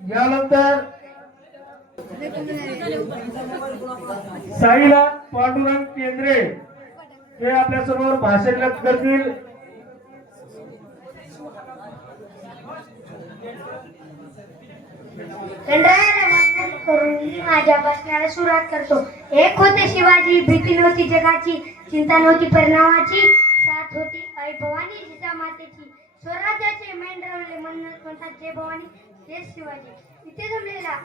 यानंतर साईला पांडुरंग केंद्रे हे आपल्यासमोर भाषण करतील. करून मी माझ्या बसण्याला सुरुवात करतो. एक होते शिवाजी भीती नव्हती जगाची चिंता नव्हती परिणामाची साथ होती आई भवानी जिजामातेची. स्वराज्याचे मेंढरवले म्हणतात जय भवानी. जय शिवाजी. इथे जमलेला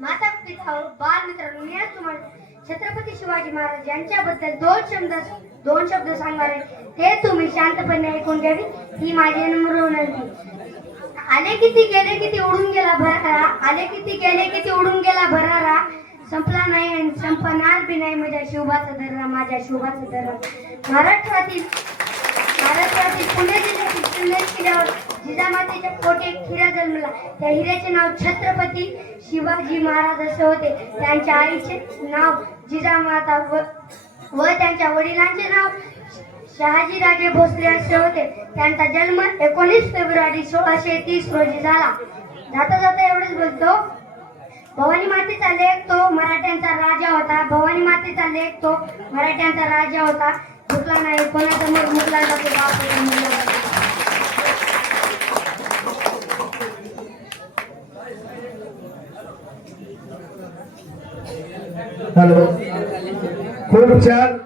माता पिता बाल मित्रांनो मी आज तुम्हाला छत्रपती शिवाजी महाराज यांच्याबद्दल दोन शब्द दोन शब्द सांगणार आहे. ते तुम्ही शांतपणे ऐकून घ्यावी ही माझी नम्र विनंती आले किती गेले किती उडून गेला भरारा. आले किती गेले किती उडून गेला भरारा. संपला नाही आणि संपणार बी नाही माझ्या शिवबाचा दर्रा माझ्या शिवबाचा दर्रा महाराष्ट्रातील महाराष्ट्रातील पुणे जिल्ह्यात किल्ल्यावर जिजामातेच्या पोटी हिरा जन्मला. त्या हिऱ्याचे नाव छत्रपती शिवाजी महाराज असे होते. त्यांच्या आईचे नाव जिजामाता व व त्यांच्या वडिलांचे नाव शहाजीराजे भोसले असे होते. त्यांचा जन्म एकोणीस फेब्रुवारी सोळाशे तीस रोजी झाला. जाता जाता एवढंच बोलतो. भवानी मातेचा लेख तो मराठ्यांचा राजा होता. भवानी मातेचा लेख तो मराठ्यांचा राजा होता. झुकला नाही कोणाचा मग मुकला जातो? बापाचा मुकला जातो. हॅलो खूप छान